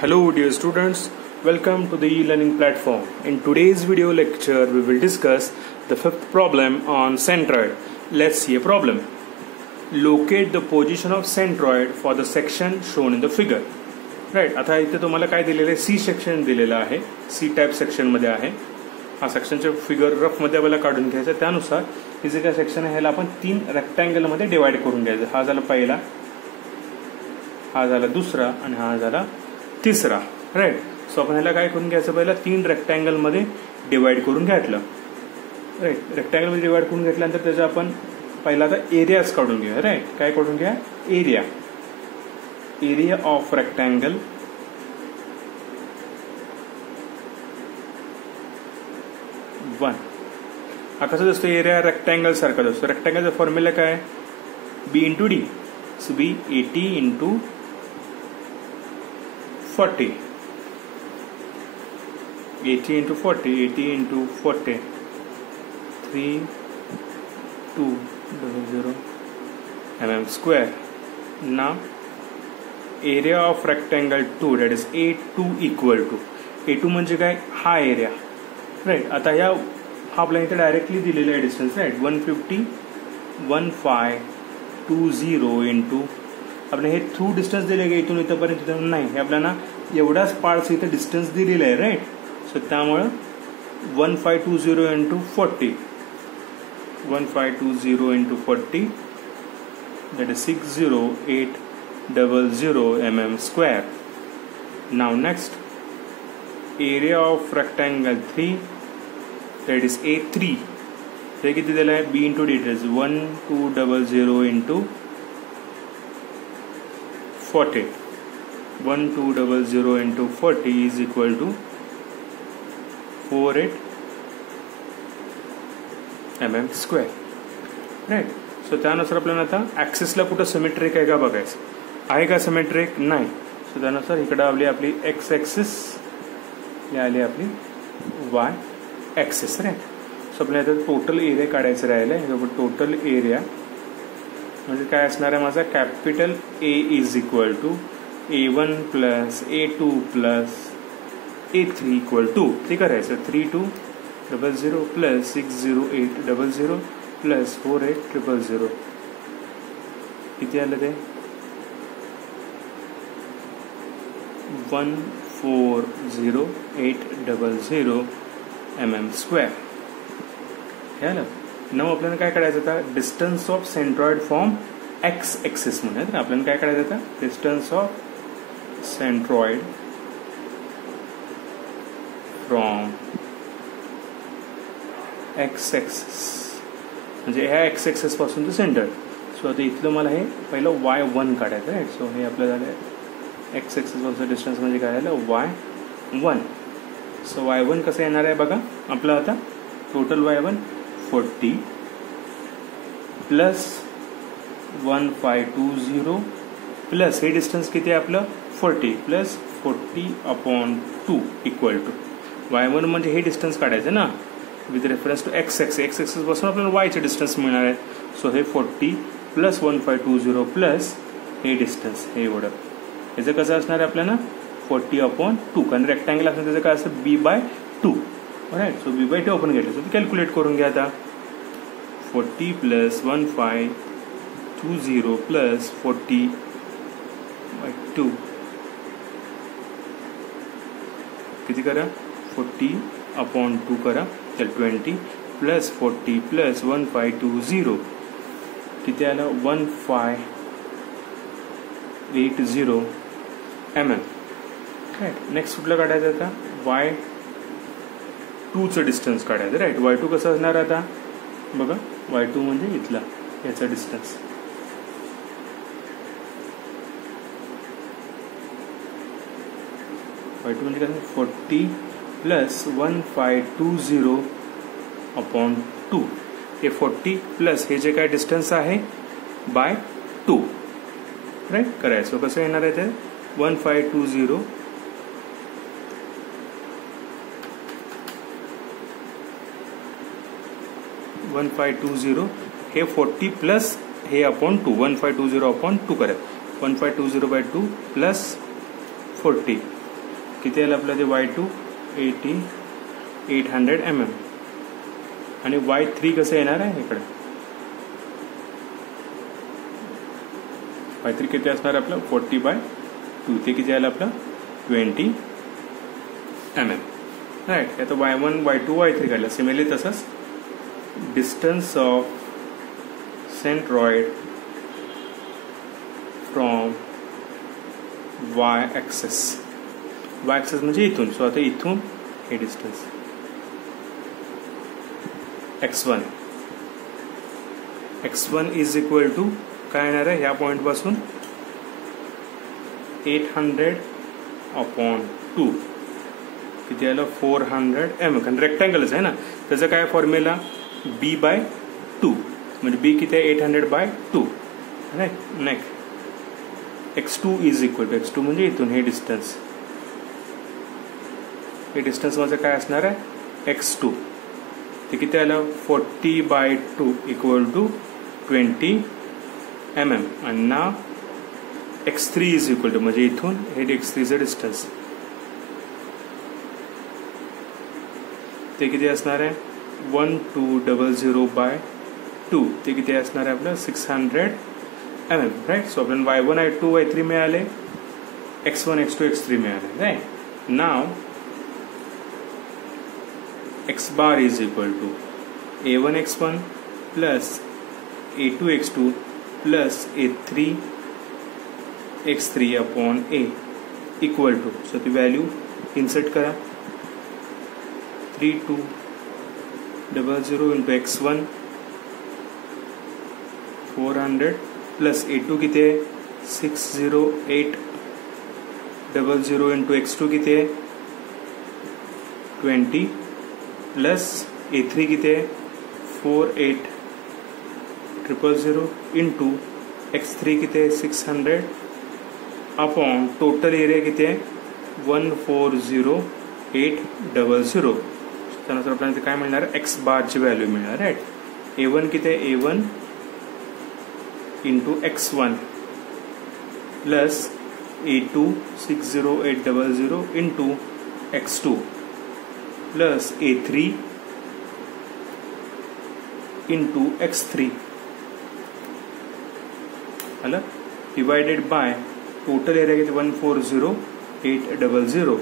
Hello dear students, welcome to the e-learning platform. In today's video lecture we will discuss the fifth problem on centroid. Let's see a problem. Locate the position of centroid for the section shown in the figure. Right, आता इथे तुम्हाला काय दिलेलं आहे, C section दिलेला आहे, C type section मध्ये आहे. हा सेक्शनचे फिगर रफ मध्ये आपल्याला काढून घ्यायचं. त्यानुसार हे जे काय सेक्शन आहे ह्याला आपण तीन रेक्टँगल मध्ये डिवाइड करून घ्यायचं. हा झाला पहिला, हा झाला दुसरा आणि हा झाला तिसरा. राईट, सो आपण ह्याला काय करून घ्यायचं, पहिला तीन रेक्टँगल मध्ये डिवाइड करून घेतलं. राईट, रेक्टँगल मध्ये डिवाइड करून घेतल्यानंतर त्याचा आपण पहिला आता एरियाज काढून घेऊया. राईट, काय काढून घ्या, area. Area of rectangle one. हा कसा असतो, एरिया रेक्टँगल सारखाच असतो. रेक्टँगलचा फॉर्म्युला काय, बी into D. So B 80 into 40. 80 into 40, 80 into 40, 3200 mm square. Now area of rectangle 2, that is A2 equal to, A2 म्हणजे काय, हा एरिया. राईट, आता ह्या हा आपल्याला इथे डायरेक्टली दिलेला आहे डिस्टन्स. राईट, 150 इंटू आपल्याला हे थ्रू डिस्टन्स दिले का इथून इथपर्यंत नाही, हे आपल्याला एवढाच पार्ट्स इथे डिस्टन्स दिलेला आहे. राईट, सो त्यामुळं 1520 into 40, 1520 into 40, that is 60800 mm square. Now next, area of rectangle 3, that is A3. हे किती दिलं आहे, B into D, it is 1200 into 40. 1200 into 40 is equal to 48 mm square. Right, so त्यानुसार आपल्याला आता ऍक्सिसला कुठं सिमेट्रिक आहे का बघायचं. आहे का सिमेट्रिक, नाही. सो त्यानुसार इकडे आपली एक्स ऍक्सिस, आली आपली वाय ऍक्सिस. राईट, सो आपल्याला आता टोटल एरिया काढायचं राहिलं. टोटल एरिया म्हणजे काय असणार आहे माझा, capital A is equal to A1 plus A2 plus A3 equal to, ते करायचं 3200 प्लस 60800 प्लस 4800. किती आलं ते, 140,800 mm स्क्वेअर. हे आलं. नाव आपल्याला काय करायचं आता, distance of centroid from x axis म्हणून आपल्याला काय करायचं आता, distance of centroid from x axis, म्हणजे ह्या एक्स एक्सिस पासून ते सेंटर. सो आता इथलं मला हे पहिलं Y1 काढायचं. राईट, सो हे आपलं झालं एक्स एक्सिस पासून डिस्टन्स म्हणजे काय झालं, Y1. सो Y1 कसं येणार आहे बघा, आपलं आता टोटल Y1 40 प्लस 1520 प्लस हे डिस्टन्स किती आहे आपलं 40 प्लस 40/2 इक्वल टू Y1 म्हणजे हे डिस्टन्स काढायचं ना with reference to X axis. X axis पासून आपल्याला वायचे डिस्टन्स मिळणार आहे. सो हे 40 प्लस 1520 प्लस हे डिस्टन्स, हे एवढं. याचं कसं असणार आहे आपल्याला 40/2, कारण रेक्टँगल असणार त्याचं काय असतं, b/2. राईट, सो b/2 आपण घेतलं. सो कॅल्क्युलेट करून घ्या आता. 40 प्लस 1520 प्लस 40/2 किती करा, 40/2 करा. चल 20 प्लस 40 प्लस 1520 किती आलं, 1580 mm. राईट, नेक्स्ट कुठलं काढायचं आता, Y2चं डिस्टन्स काढायचं. राईट, Y2 कसं असणार आता बघा, Y2 म्हणजे इथला याचा डिस्टन्स. Y2 म्हणजे काय, 40 प्लस 1520/2. हे 40 प्लस हे जे काय डिस्टन्स आहे /2. राईट, करायचं कसं येणार आहे ते 1520 हे 40 प्लस हे अपॉन 2 1520/2 करेल. 1520/2 प्लस 40 किती आलं आपलं ते y2 800 mm आणि y3 कसं येणार आहे इकडे y3 किती असणार आपलं 40/2 ते किती आलं आपलं 20 mm राईट. आता y1 y2 y3 काढलं. सिमिलरली तसंच distance of centroid from y access. y access म्हणजे इथून. सो आता इथून हे distance x1 is equal to काय येणार आहे ह्या पॉईंटपासून 800/2 किती आलं 400 mm. कारण रेक्टँगलच आहे ना. त्याचं काय फॉर्म्युला b/2 म्हणजे b किती आहे 800/2 right. Next x2 is equal to x2 म्हणजे इथून हे डिस्टन्स. हे डिस्टन्स माझं काय असणार आहे x2 ते किती आलं 40/2 इक्वल टू 20 mm. आणि ना x3 इज इक्वल टू म्हणजे इथून हे x3चं डिस्टन्स ते किती असणार आहे 1200/2 ते किती असणार आहे आपलं 600 mm राईट. सो आपल्याला y1 y2 y3 मिळाले x1 x2 x3 मिळाले राईट. नाव x bar is equal to a1 x1 plus a2 x2 plus a3 x3 upon a equal to. So the value insert करा 3200 into x1 400 plus a2 किती आहे 60800 into x2 किती आहे 20 plus a3 किती आहे 48000 into x3 किती आहे 600 upon total area किती आहे 140,800. त्यानुसार आपल्याला काय मिळणार x बारची व्हॅल्यू मिळणार राईट. a1 किती आहे a1 into x1 plus a2 60800 into x2 plus a3 into x3 आलं डिवायडेड बाय टोटल एरिया किती 140,800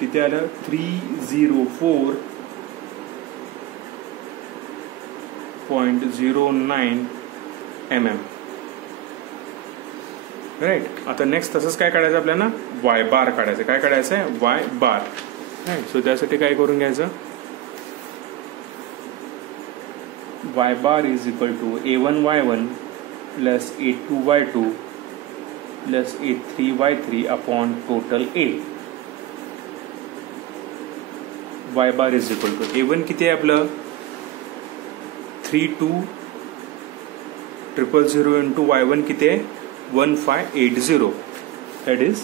किती आलं 304.09 mm राईट. आता नेक्स्ट तसंच काय काढायचं आपल्याला y बार काढायचं. काय काढायचं आहे y बार राईट. सो त्यासाठी काय करून घ्यायचं y bar is equal to a1 y1 plus a2 y2 plus a3 y3 upon total a. y bar is equal to a1 किती आहे आपलं 32,000 इंटू y1 किती आहे 1580 दॅट इज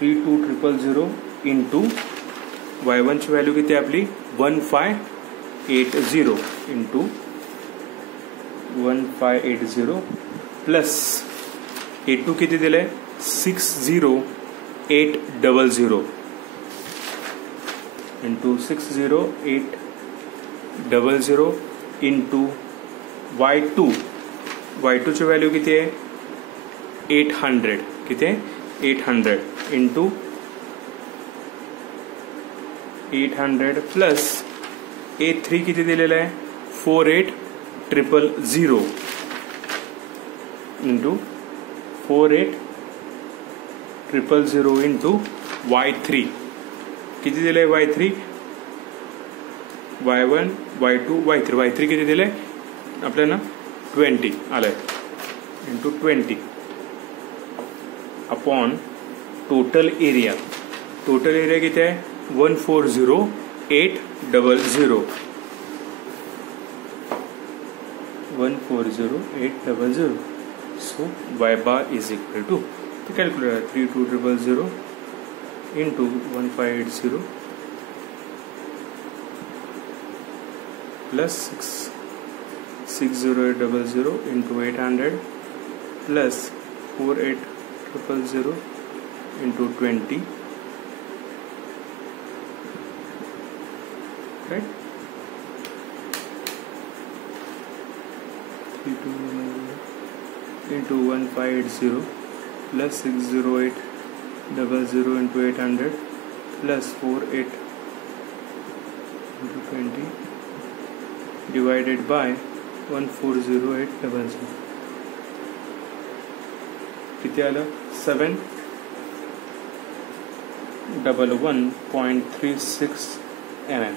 32,000 इंटू y1 ची व्हॅल्यू किती आहे आपली 1580 इंटू 1580 प्लस a2 किती दिलंय 60800 इंटू 60800 इंटू y2 ची व्हॅल्यू किती आहे 800 किती आहे 800 इंटू 800 प्लस a3 किती दिलेलं आहे 48,000 इंटू 48,000 इंटू y3 किती दिलंय y3 y1 y2 y3 किती दिलंय आपल्याला 20 आलंय इंटू 20 अपॉन टोटल एरिया किती आहे 140,800 140,800. So y bar is equal to the calculator 32,000 into 1580 plus 60800 into 800 plus 48,000 000 into 20, right? 3210 into 1580 plus 60800 into 800 plus 48 into 20 divided by 140800. किती आलं? 711.36 mm.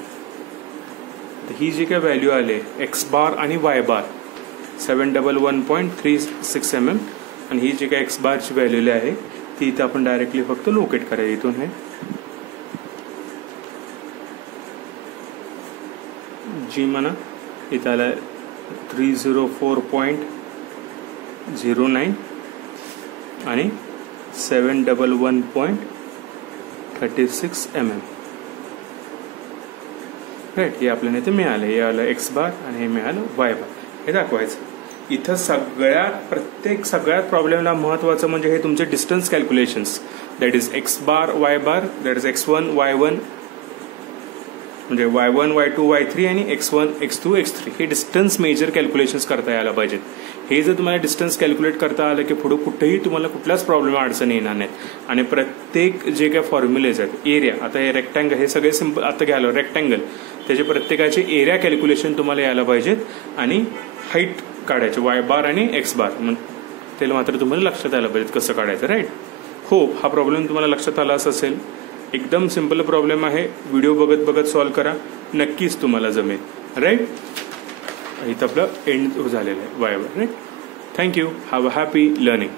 ही जी काय व्हॅल्यू आले एक्स बार आणि वाय बार 711.36 mm आणि ही जी काय एक्स बारची व्हॅल्यू आहे ती इथं आपण डायरेक्टली फक्त लोकेट करायची. इथून हे जी म्हणा इथं आलं 304.09 आणि 711.36 mm. राईट. हे आपल्याला इथे मिळालं. हे आलं एक्स बार आणि हे मिळालं वाय बार. हे दाखवायचं. इथं सगळ्यात प्रॉब्लेमला महत्त्वाचं म्हणजे हे तुमचे distance calculations, that is x bar Y bar, that is x1 y1 म्हणजे y1 y2 y3 आणि x1 x2 x3 हे डिस्टन्स मेजर कॅल्क्युलेशन्स करता यायला पाहिजेत. हे जर तुम्हाला डिस्टन्स कॅल्क्युलेट करता आलं की पुढे कुठेही तुम्हाला कुठल्याच प्रॉब्लेम अडचणी येणार नाहीत. आणि प्रत्येक जे काही फॉर्म्युलेज आहेत एरिया, आता हे रेक्टँगल हे सगळे सिंपल आता घ्यायला रेक्टँगल त्याचे प्रत्येकाचे एरिया कॅल्क्युलेशन तुम्हाला यायला पाहिजेत आणि हाईट काढायचे वाय बार आणि एक्स बार त्याला मात्र तुम्हाला लक्षात आलं पाहिजे कसं काढायचं. राईट. हो, हा प्रॉब्लेम तुम्हाला लक्षात आला असेल. एकदम सिंपल प्रॉब्लेम आहे. व्हिडिओ बघत सॉल्व्ह करा, नक्कीच तुम्हाला जमेल. राईट. इथं आपलं एंड झालेलं आहे Y bar. Right. Thank you. Have a happy learning.